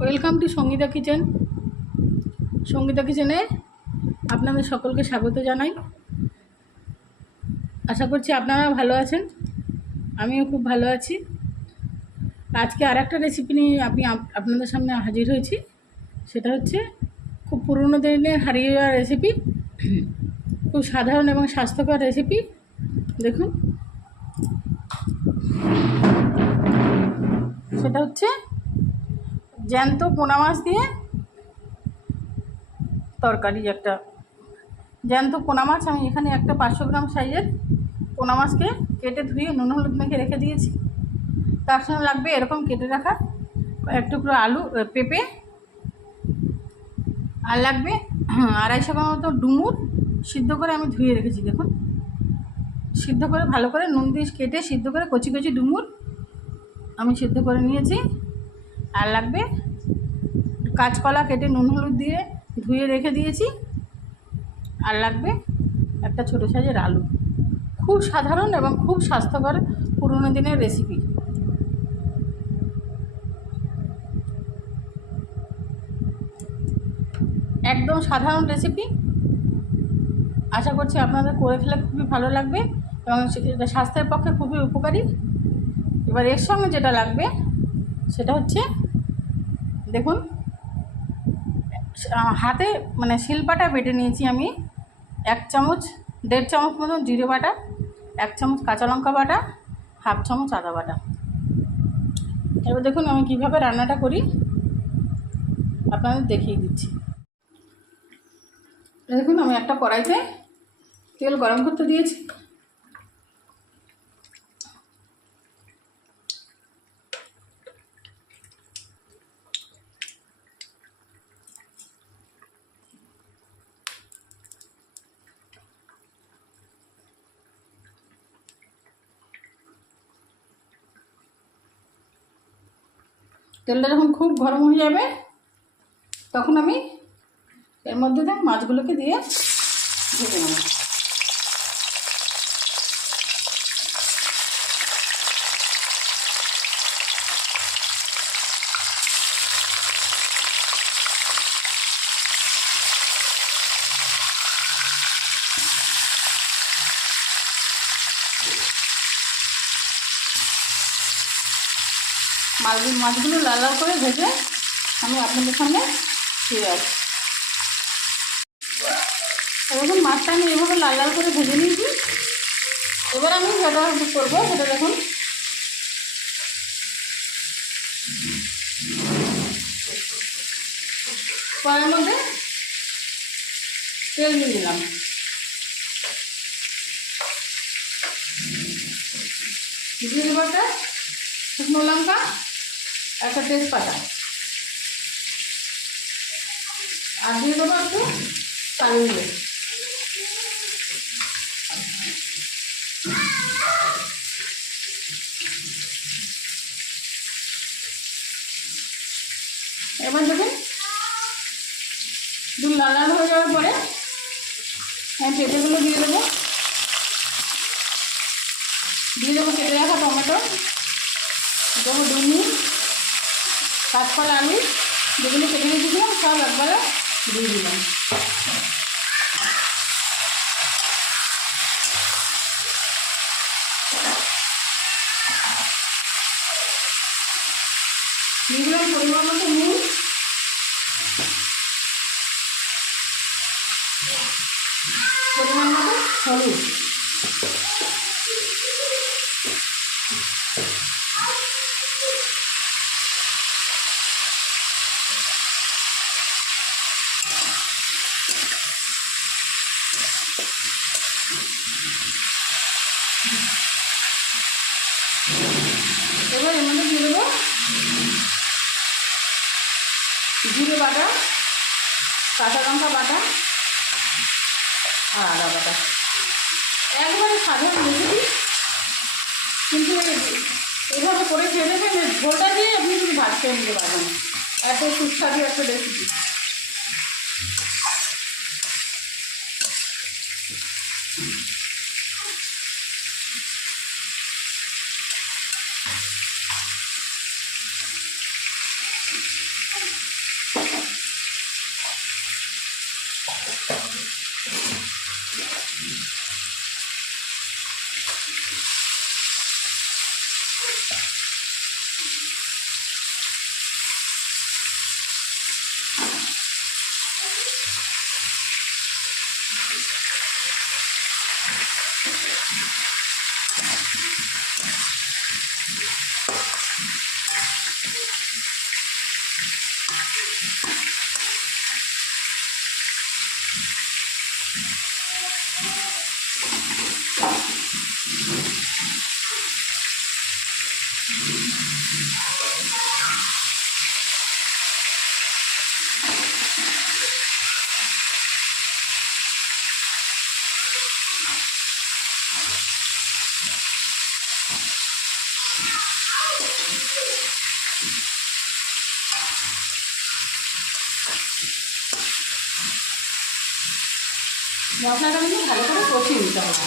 Welcome to Sangeeta kitchen. Sangeeta কিচেনে আপনাদের সকলকে স্বাগত জানাই। আশা করছি আপনারা ভালো আছেন, আমিও খুব ভালো আছি। আজকে আর একটা রেসিপি নিয়ে আপনাদের সামনে হাজির হয়েছি। সেটা হচ্ছে খুব পুরনো দিনের হারিয়ে যাওয়া রেসিপি, খুব সাধারণ এবং স্বাস্থ্যকর রেসিপি। দেখুন, সেটা হচ্ছে জ্যান্ত পোনা মাছ দিয়ে তরকারি। একটা জ্যান্ত পোনা মাছ, আমি এখানে একটা 500 গ্রাম সাইজের পোনা মাছকে কেটে ধুয়ে নুন হলুদ মেখে রেখে দিয়েছি। তার সঙ্গে লাগবে এরকম কেটে রাখা এক টুকরো আলু, পেঁপে, আর লাগবে 250 গ্রাম মতো ডুমুর সিদ্ধ করে আমি ধুয়ে রেখেছি। দেখুন, সিদ্ধ করে ভালো করে নুন দিয়ে কেটে সিদ্ধ করে কচি কচি ডুমুর আমি সিদ্ধ করে নিয়েছি। আর লাগবে কাঁচকলা কেটে নুন হলুদ দিয়ে ধুয়ে রেখে দিয়েছি। আর লাগবে একটা ছোটো সাইজের আলু। খুব সাধারণ এবং খুব স্বাস্থ্যকর পুরনো দিনের রেসিপি। একদম সাধারণ রেসিপি, আশা করছি আপনাদের করে খেলে খুবই ভালো লাগবে এবং এটা স্বাস্থ্যের পক্ষে খুবই উপকারী। এবার এর সঙ্গে যেটা লাগবে সেটা হচ্ছে, দেখুন, হাতে মানে শিলপাটা বেটে নিয়েছি আমি 1 চামচ 1.5 চামচ মতন জিরে বাটা, 1 চামচ কাঁচা লঙ্কা বাটা, 1/2 চামচ আদা বাটা। এবার দেখুন আমি কীভাবে রান্নাটা করি আপনাদের দেখিয়ে দিচ্ছি। দেখুন, আমি একটা কড়াইতে তেল গরম করতে দিয়েছি। তেলটা যখন খুব গরম হয়ে যাবে তখন আমি এর মধ্যে মাছগুলোকে দিয়ে ভেজে নেব। মাছগুলো লাল লাল করে ভেজে আমি আপনাদের সামনে ফিরে আসছি। দেখুন, মাছটা আমি এইভাবে লাল লাল করে ভেজে নিয়েছি। এবার আমি যেটা করবো সেটা দেখুন, কড়াইয়ের মধ্যে তেল দিয়ে দিলাম, জিরে বাটা, শুকনো লঙ্কা, একটা তেজপাতা, আর দিয়ে দেবো একটু কালো জিরে। এবার দেখুন, দুধ লাল লাল হয়ে যাওয়ার পরে আমি পেঁপেগুলো দিয়ে দেবো কেটে রাখা টমেটো, দেবো ডুমুর, কাঁচকলা, আলু যেগুলো কেটে রেখেছিলাম সব একবারে দিয়ে দিলাম। দিয়ে দিলাম পরিমাণ মতো নুন, পরিমাণ মতো হলুদ। এবার এর মধ্যে দিয়ে দেবো জিরে বাটা, কাঁচা লঙ্কা বাটা আর আদা বাটা। একবারে সাধারণ রেসিপি, কিন্তু এইভাবে করে খেয়ে দেখবেন ঝোলটা দিয়ে আপনি কিন্তু ভাত খেয়ে নিতে পারবেন। এত সুস্বাদু একটা রেসিপি। মশলাটা কিন্তু ভালো করে কষিয়ে নিতে হবে।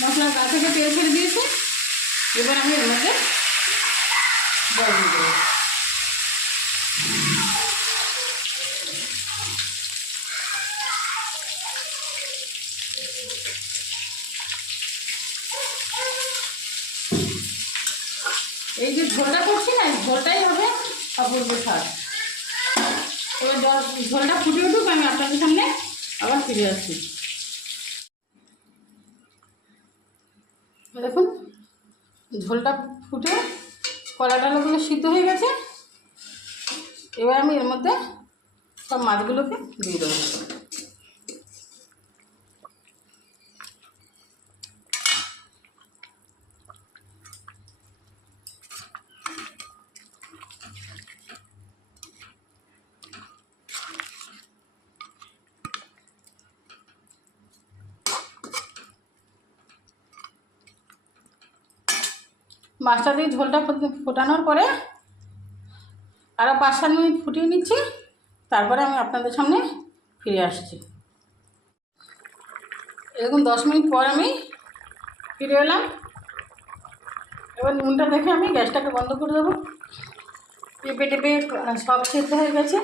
মশলার গা থেকে তেল ছেড়ে দিয়েছে, এবার আমি এর মধ্যে জল দিয়ে দেবো। এই যে ঝোলটা করছি না, ঝোলটাই হবে অপূর্ব স্বাদ। এবার ঝোলটা ফুটে উঠুক, আমি আপনাদের সামনে আবার ফিরে আসছি। দেখুন ঝোলটা ফুটে কলা ডালাগুলো সিদ্ধ হয়ে গেছে। এবার আমি এর মধ্যে সব মাছগুলোকে দিয়ে দেবো। মাছটা দিয়ে ঝোলটা ফোটানোর পরে আরও 5-7 মিনিট ফুটিয়ে নিচ্ছি, তারপরে আমি আপনাদের সামনে ফিরে আসছি। এরকম 10 মিনিট পর আমি ফিরে এলাম। এবার নুনটা দেখে আমি গ্যাসটাকে বন্ধ করে দেবো। টেপে টেপে সব সেদ্ধ হয়ে গেছে।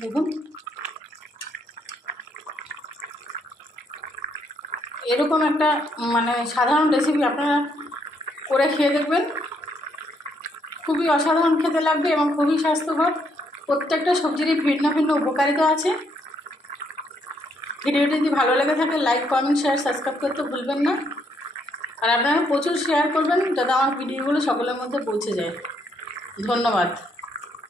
দেখুন এরকম একটা মানে সাধারণ রেসিপি আপনারা করে খেয়ে দেখবেন, খুবই অসাধারণ খেতে লাগবে এবং খুবই স্বাস্থ্যকর। প্রত্যেকটা সবজিরই ভিন্ন ভিন্ন উপকারিতা আছে। ভিডিওটি যদি ভালো লেগে থাকে লাইক, কমেন্ট, শেয়ার, সাবস্ক্রাইব করতে ভুলবেন না। আর আপনারা প্রচুর শেয়ার করবেন যাতে আমার ভিডিওগুলো সকলের মধ্যে পৌঁছে যায়। ধন্যবাদ।